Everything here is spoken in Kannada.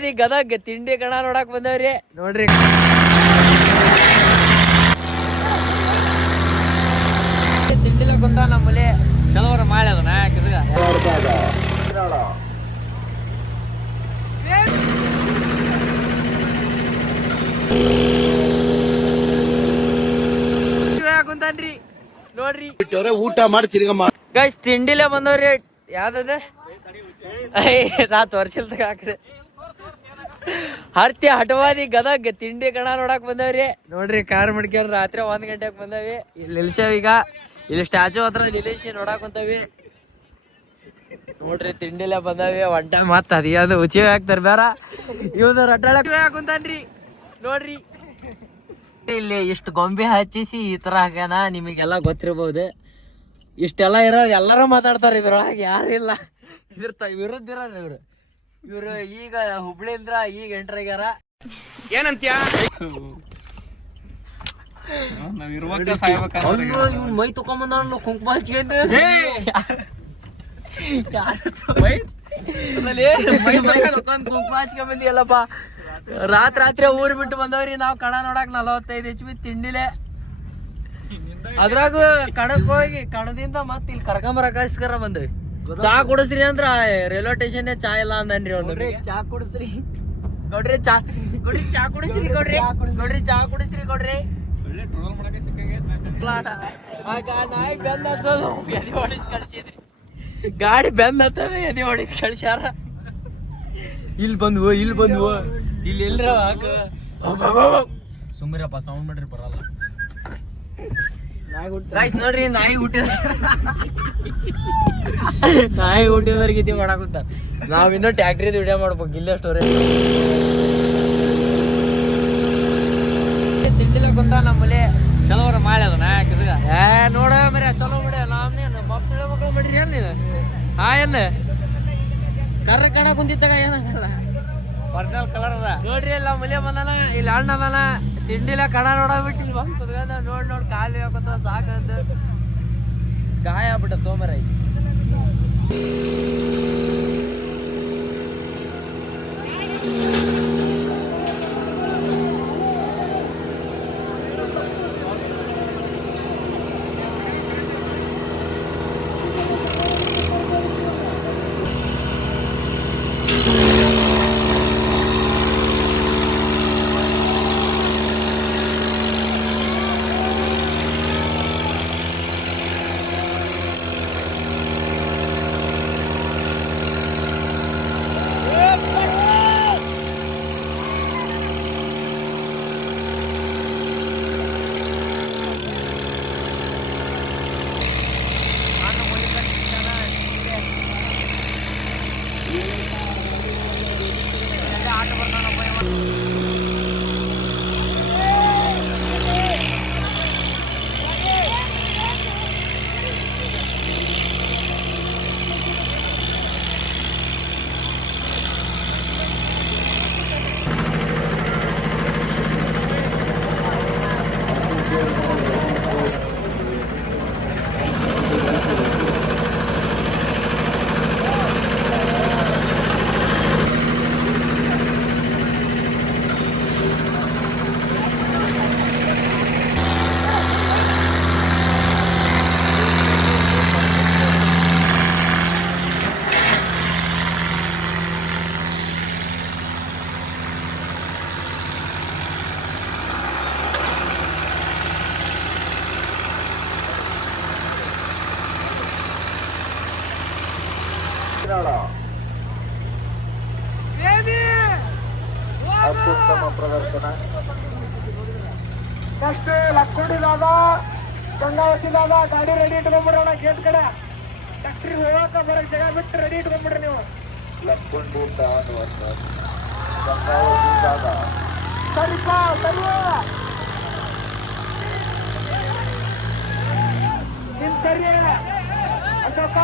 ಹಟವಾದಿ ಗದಗ್ ತಿಂಡಿ ಕಣ ನೋಡಕ್ ಬಂದವ್ರಿ ನೋಡ್ರಿ. ತಿಂಡಿಲ ಕುಂತ ನಮ್ಮಲ್ಲಿ ಕೆಲವರು ಮಾಡಿ ಅದನ್ನ ಕುಂತಾನ್ರಿ ನೋಡ್ರಿ. ಊಟ ಮಾಡಿ ತಿರ್ಗ ಗೈಸ್ ತಿಂಡಿಲೇ ಬಂದವ್ರಿ. ಯಾವ್ದದ ವರ್ಷಲ್ದಾಗ ಹಾಕ್ರಿ ಹರ್ತಿ ಹಟವಾದಿ ಗದಗ್ ತಿಂಡಿ ಕಣ ನೋಡಕ್ ಬಂದವ್ರಿ ನೋಡ್ರಿ. ಕಾರ್ ಮಡ್ಕ್ಯಾರ ರಾತ್ರಿ 1 ಗಂಟೆಗೆ ಬಂದವಿ. ಇಲ್ಲಿ ನಿಲ್ಸೇವ್ ಈಗ. ಇಲ್ಲಿ ಸ್ಟ್ಯಾಚು ಹತ್ರ ನಿಲ್ಲಿಸಿ ನೋಡಕ್ ಕುಂತವಿ ನೋಡ್ರಿ. ತಿಂಡಿಲೇ ಬಂದವಿ ಒಂಟ ಮತ್ ಅದ ಉಚಿವೆ ಹಾಕ್ತಾರ ಬೇರ ಇವನು ರಟಾಳಕ್ ಕುಂತಾನ್ರಿ ನೋಡ್ರಿ. ಇಲ್ಲಿ ಇಷ್ಟು ಗೊಂಬೆ ಹಚ್ಚಿಸಿ ಈ ತರ ಹಾಕ್ಯಾನ. ನಿಮಗೆಲ್ಲ ಗೊತ್ತಿರ್ಬೋದು. ಇಷ್ಟೆಲ್ಲ ಇರೋ ಎಲ್ಲರೂ ಮಾತಾಡ್ತಾರ ಇದ್ರೊಳಗೆ ಯಾರು ಇಲ್ಲ. ಇದ್ರ ವಿರುದ್ಧ ಇವ್ರು ಇವ್ರು ಈಗ ಹುಬ್ಳಿಂದ್ರ ಈಗ ಎಂಟ್ರಾಗ್ಯಾರ. ಏನಂತ್ಯ ಇವ್ನ ಮೈ ತಕೊಂಬಂದ ಕುಂಕುಮ ಹಚ್ಕೊಂಡು ಕುಂಕುಮ ಹಚ್ಕೊಂಡ್ ರಾತ್ರಿ ಊರ್ ಬಿಟ್ಟು ಬಂದವ್ರಿ. ನಾವ್ ಕಣ ನೋಡಕ್ 45 HP ತಿಂಡಿಲೆ. ಅದ್ರಾಗ ಕಣಕ್ ಹೋಗಿ ಕಣದಿಂದ ಮತ್ ಇಲ್ಲಿ ಕರ್ಕೊಂಬರಕಸ್ಕರ ಬಂದವಿ. ಚಾ ಕುಡಿಸ್ರಿ ಅಂದ್ರ ರೈಲ್ವೆ ಸ್ಟೇಷನ್ ಚಾ ಇಲ್ಲ ಅಂದನ್ರಿ ಅವ್ನು. ಚಾ ಕುಡಿಸ್ರಿ ಕೊಡ್ರಿ, ಚಾ ಕೊಡ್ರಿ, ಚಾ ಕುಡಿಸ್ರಿ ಕೊಡ್ರಿ, ನೋಡ್ರಿ ಚಾ ಕುಡಿಸ್ರಿ ಕೊಡ್ರಿ. ನಾಯಿ ಬೆಂದ್ ಹತ್ತದ ಎದೆ ಹೊಡಿಸ್ ಕಳ್ಸಿದ್ರಿ. ಗಾಡಿ ಬೆಂದ್ ಹತ್ತದ ಎದೆ ಹೊಡಿಸ್ ಕಳ್ಸ್ಯಾರ. ಇಲ್ಲಿ ಬಂದ್ವು ಇಲ್ಲಿ ಎಲ್ರ ಹಾಕ ಸುಮ್ಮಿರಪ್ಪ ಸೌಂಡ್ ಮಾಡ್ರಿ ಬರಲ್ಲ. ನೋಡ್ರಿ ನಾಯಿ ಹುಟ್ಟಿದವ್ರಿಗೆ ಗೀತಿ ಮಾಡಾಕುಂತ. ನಾವ್ ಇನ್ನೂ ಟ್ಯಾಕ್ಟ್ರಿದ್ ವಿಡಿಯೋ ಮಾಡ್ಬೇಕು. ಇಲ್ಲೇ ಸ್ಟೋರೇಜ್ ತಿಂಡಿಲ ಕುಂತ ನಮ್ಮಲ್ಲಿ ಕೆಲವರು ಮಾಡಿ ಅದನ್ನ ನೋಡ ಮರಿ ಚಲೋ ಮಾಡಿ ನಾವೇನು ಮಕ್ಕಳು ಮಾಡ್ರಿ ಏನ್ ನೀನು ಏನ್ ಕರ್ರ ಕಣ ಕುಂತಿದ್ದಾಗ ಏನ ಒರಿಜಿನಲ್ ಕಲರ್ ಅದ ನೋಡ್ರಿ. ಇಲ್ಲ ಮುಲೆ ಬಂದಾನ ಇಲ್ಲಿ ಅಣ್ಣ ಅದಾನ. ತಿಂಡಿಲ ಕಣ ನೋಡಬಿಟ್ಟು ಇಲ್ಲಿ ಬಂದು ಕುತ್ಕೊಂಡ ನೋಡ್ ಕಾಲು ಹಾಕೋತ ಸಾಕಂತ ಗಾಯ ಆಗ್ಬಿಟ್ಟ ತೋಮರ. ಅತ್ಯುತ್ತಮ ಪ್ರದರ್ಶನ. ನೆಕ್ಸ್ಟ್ ಲಕ್ಷ್ಮಣಿ ದಾದಾ ಗಂಗಾವತಿ ದಾದಾ ಗಾಡಿ ರೆಡಿ ಇಟ್ಕೊಂಡ್ಬಿಡ್ರಣ. ಗೇಟ್ ಕಡೆ ಫ್ಯಾಕ್ಟ್ರಿ ಹೋಗಾಕ ಬರಕ್ ಜಾಗ ಬಿಟ್ಟು ರೆಡಿ ಇಟ್ಕೊಂಡ್ಬಿಡ್ರಿ ನೀವು. ಲಕ್ಷ್ಮಣಿ ಗಂಗಾವತಿ ದಾದಾ ಸರಿಪ ಸರಿ ನಿಮ್ ಸರಿ ಅಶೋಕ